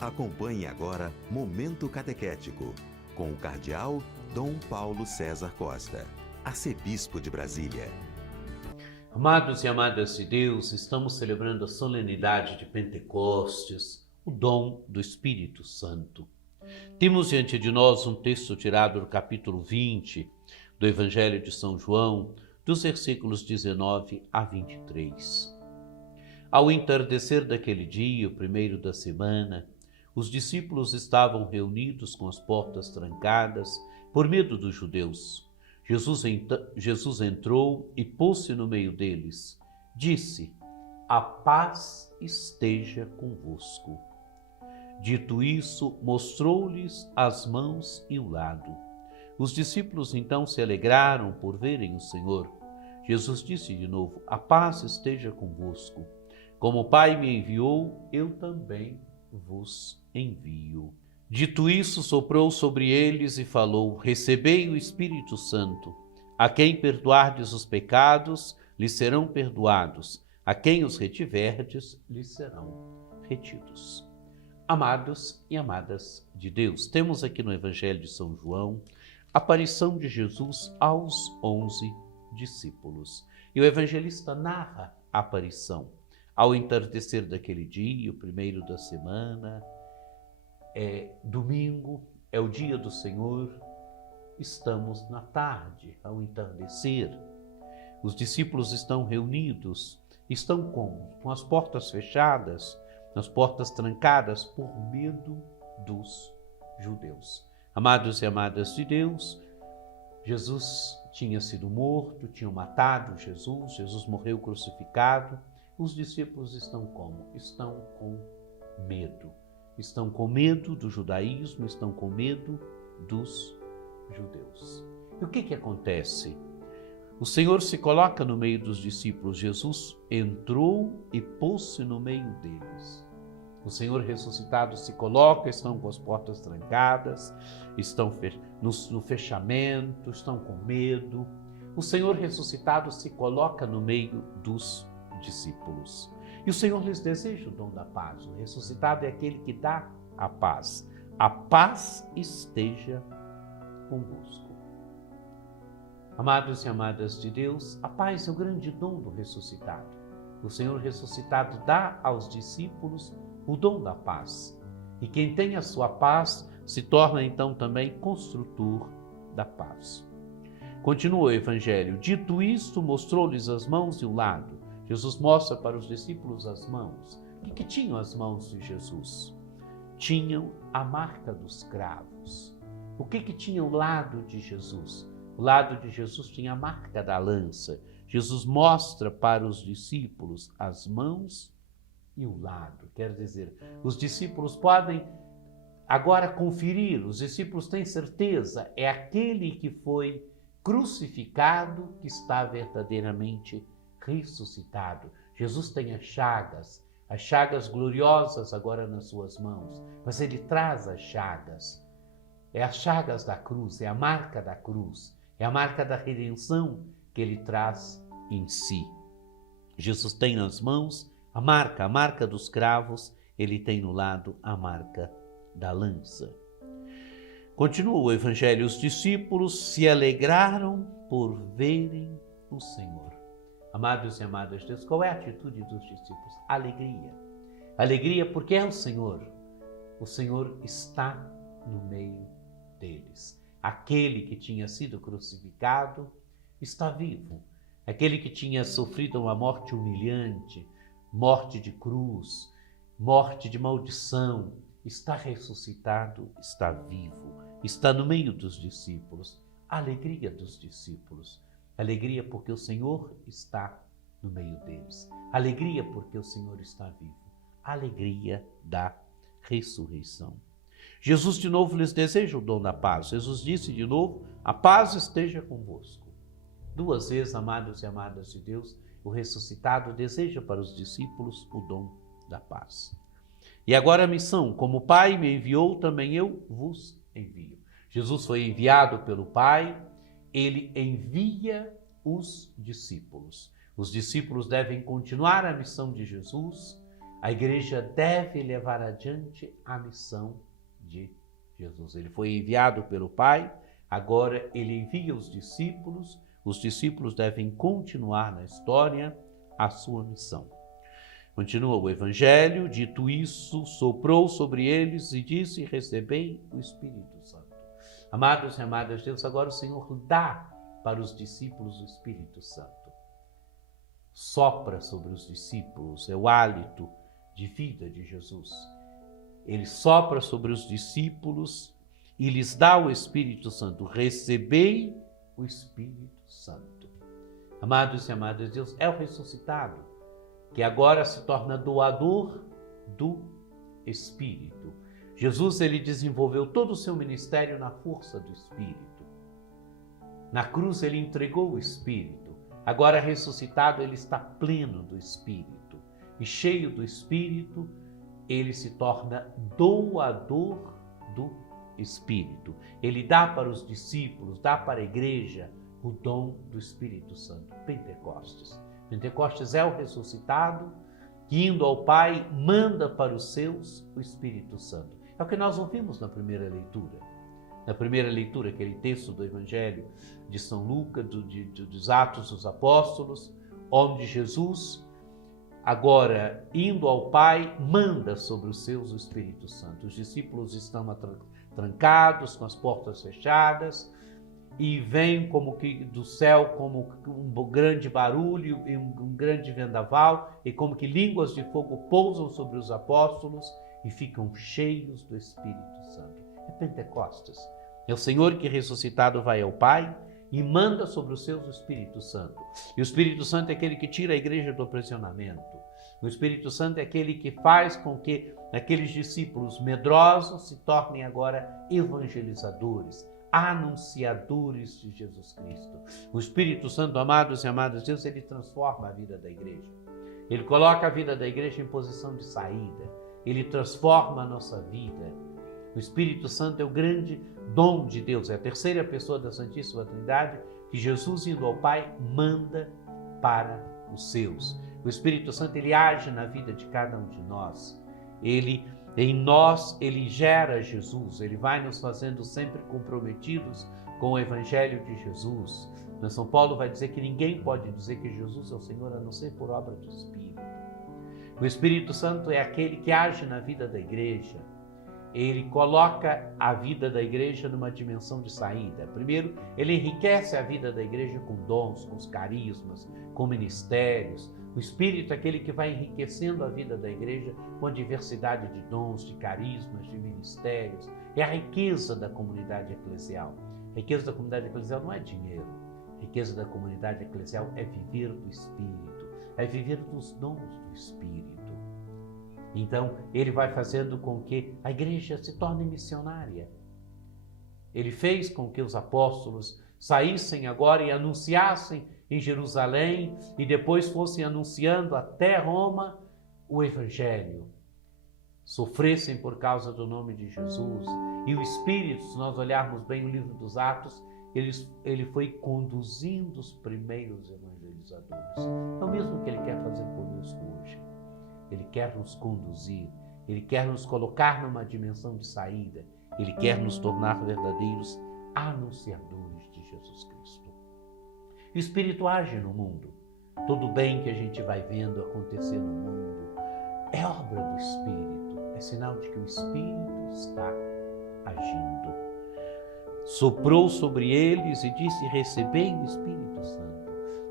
Acompanhe agora Momento Catequético, com o Cardeal Dom Paulo César Costa, arcebispo de Brasília. Amados e amadas de Deus, estamos celebrando a solenidade de Pentecostes, o dom do Espírito Santo. Temos diante de nós um texto tirado do capítulo 20 do Evangelho de São João, dos versículos 19 a 23. Ao entardecer daquele dia, o primeiro da semana, os discípulos estavam reunidos com as portas trancadas por medo dos judeus. Jesus entrou e pôs-se no meio deles. Disse: "A paz esteja convosco." Dito isso, mostrou-lhes as mãos e o lado. Os discípulos então se alegraram por verem o Senhor. Jesus disse de novo: "A paz esteja convosco. Como o Pai me enviou, eu também vos envio." Dito isso, soprou sobre eles e falou: "Recebei o Espírito Santo. A quem perdoardes os pecados, lhes serão perdoados. A quem os retiverdes, lhes serão retidos." Amados e amadas de Deus, temos aqui no Evangelho de São João a aparição de Jesus aos 11 discípulos. E o evangelista narra a aparição. Ao entardecer daquele dia, o primeiro da semana, domingo, é o dia do Senhor, estamos na tarde, ao entardecer. Os discípulos estão reunidos, estão como? Com as portas fechadas, as portas trancadas por medo dos judeus. Amados e amadas de Deus, Jesus tinha sido morto, tinham matado Jesus morreu crucificado. Os discípulos estão como? Estão com medo. Estão com medo do judaísmo, estão com medo dos judeus. E o que acontece? O Senhor se coloca no meio dos discípulos. Jesus entrou e pôs-se no meio deles. O Senhor ressuscitado se coloca, estão com as portas trancadas, estão no fechamento, estão com medo. O Senhor ressuscitado se coloca no meio dos discípulos. E o Senhor lhes deseja o dom da paz. O ressuscitado é aquele que dá a paz. A paz esteja convosco. Amados e amadas de Deus, a paz é o grande dom do ressuscitado. O Senhor ressuscitado dá aos discípulos o dom da paz. E quem tem a sua paz se torna então também construtor da paz. Continua o Evangelho. Dito isto, mostrou-lhes as mãos e o lado. Jesus mostra para os discípulos as mãos. O que tinham as mãos de Jesus? Tinham a marca dos cravos. O que tinha o lado de Jesus? O lado de Jesus tinha a marca da lança. Jesus mostra para os discípulos as mãos e o lado. Quer dizer, os discípulos podem agora conferir, os discípulos têm certeza, é aquele que foi crucificado que está verdadeiramente ressuscitado. Jesus tem as chagas gloriosas agora nas suas mãos, mas ele traz as chagas. É as chagas da cruz, é a marca da cruz, é a marca da redenção que ele traz em si. Jesus tem nas mãos a marca dos cravos, ele tem no lado a marca da lança. Continua o Evangelho, os discípulos se alegraram por verem o Senhor. Amados e amadas de Deus, qual é a atitude dos discípulos? Alegria. Alegria porque é o Senhor. O Senhor está no meio deles. Aquele que tinha sido crucificado está vivo. Aquele que tinha sofrido uma morte humilhante, morte de cruz, morte de maldição, está ressuscitado, está vivo, está no meio dos discípulos. A alegria dos discípulos. Alegria porque o Senhor está no meio deles. Alegria porque o Senhor está vivo. Alegria da ressurreição. Jesus de novo lhes deseja o dom da paz. Jesus disse de novo: "A paz esteja convosco." Duas vezes, amados e amadas de Deus, o ressuscitado deseja para os discípulos o dom da paz. E agora a missão: como o Pai me enviou, também eu vos envio. Jesus foi enviado pelo Pai, ele envia os discípulos. Os discípulos devem continuar a missão de Jesus, A igreja deve levar adiante a missão de Jesus. Ele foi enviado pelo Pai, agora ele envia os discípulos devem continuar na história a sua missão. Continua o Evangelho: dito isso, soprou sobre eles e disse: recebei o Espírito Santo. Amados e amadas de Deus, agora o Senhor dá para os discípulos o Espírito Santo. Sopra sobre os discípulos, é o hálito de vida de Jesus. Ele sopra sobre os discípulos e lhes dá o Espírito Santo. Recebei o Espírito Santo. Amados e amadas de Deus, é o ressuscitado que agora se torna doador do Espírito. Jesus, ele desenvolveu todo o seu ministério na força do Espírito. Na cruz ele entregou o Espírito. Agora ressuscitado, ele está pleno do Espírito. E cheio do Espírito, ele se torna doador do Espírito. Ele dá para os discípulos, dá para a igreja o dom do Espírito Santo. Pentecostes. Pentecostes é o ressuscitado que, indo ao Pai, manda para os seus o Espírito Santo. É o que nós ouvimos na primeira leitura. Na primeira leitura, aquele texto do Evangelho de São Lucas, dos Atos dos Apóstolos, onde Jesus, agora indo ao Pai, manda sobre os seus o Espírito Santo. Os discípulos estão trancados, com as portas fechadas, e vem como que do céu como um grande barulho e um grande vendaval, e como que línguas de fogo pousam sobre os apóstolos e ficam cheios do Espírito Santo. É Pentecostes. É o Senhor que ressuscitado vai ao Pai e manda sobre os seus o Espírito Santo. E o Espírito Santo é aquele que tira a igreja do aprisionamento. O Espírito Santo é aquele que faz com que aqueles discípulos medrosos se tornem agora evangelizadores, anunciadores de Jesus Cristo. O Espírito Santo, amados e amadas de Deus, ele transforma a vida da igreja. Ele coloca a vida da igreja em posição de saída. Ele transforma a nossa vida. O Espírito Santo é o grande dom de Deus, é a terceira pessoa da Santíssima Trindade que Jesus, indo ao Pai, manda para os seus. O Espírito Santo, ele age na vida de cada um de nós. Em nós, ele gera Jesus, ele vai nos fazendo sempre comprometidos com o Evangelho de Jesus. Mas São Paulo vai dizer que ninguém pode dizer que Jesus é o Senhor a não ser por obra do Espírito. O Espírito Santo é aquele que age na vida da igreja. Ele coloca a vida da igreja numa dimensão de saída. Primeiro, ele enriquece a vida da igreja com dons, com os carismas, com ministérios. O Espírito é aquele que vai enriquecendo a vida da igreja com a diversidade de dons, de carismas, de ministérios. É a riqueza da comunidade eclesial. A riqueza da comunidade eclesial não é dinheiro. A riqueza da comunidade eclesial é viver do Espírito, é viver dos dons do Espírito. Então, ele vai fazendo com que a igreja se torne missionária. Ele fez com que os apóstolos saíssem agora e anunciassem em Jerusalém e depois fossem anunciando até Roma o Evangelho. Sofressem por causa do nome de Jesus. E o Espírito, se nós olharmos bem o livro dos Atos, ele foi conduzindo os primeiros evangelizadores. É o mesmo que ele quer fazer conosco hoje. Ele quer nos conduzir, ele quer nos colocar numa dimensão de saída, ele quer nos tornar verdadeiros anunciadores de Jesus Cristo. O Espírito age no mundo. Todo bem que a gente vai vendo acontecer no mundo é obra do Espírito, é sinal de que o Espírito está agindo. Soprou sobre eles e disse: recebei o Espírito Santo.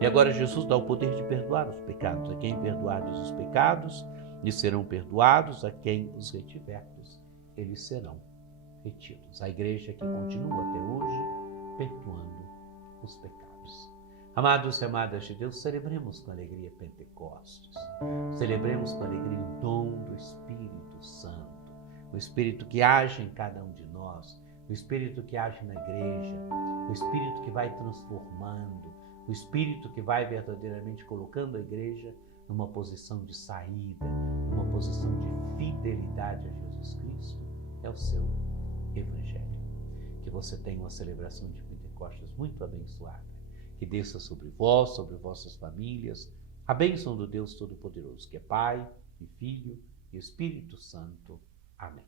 E agora Jesus dá o poder de perdoar os pecados. A quem perdoardes os pecados, lhes serão perdoados. A quem os retiverdes, eles serão retidos. A igreja que continua até hoje perdoando os pecados. Amados e amadas de Deus, celebremos com alegria Pentecostes. Celebremos com alegria o dom do Espírito Santo. O Espírito que age em cada um de nós. O Espírito que age na igreja. O Espírito que vai transformando. O Espírito que vai verdadeiramente colocando a igreja numa posição de saída, numa posição de fidelidade a Jesus Cristo, é o seu Evangelho. Que você tenha uma celebração de Pentecostes muito abençoada, que desça sobre vós, sobre vossas famílias, a bênção do Deus Todo-Poderoso, que é Pai, e Filho e Espírito Santo. Amém.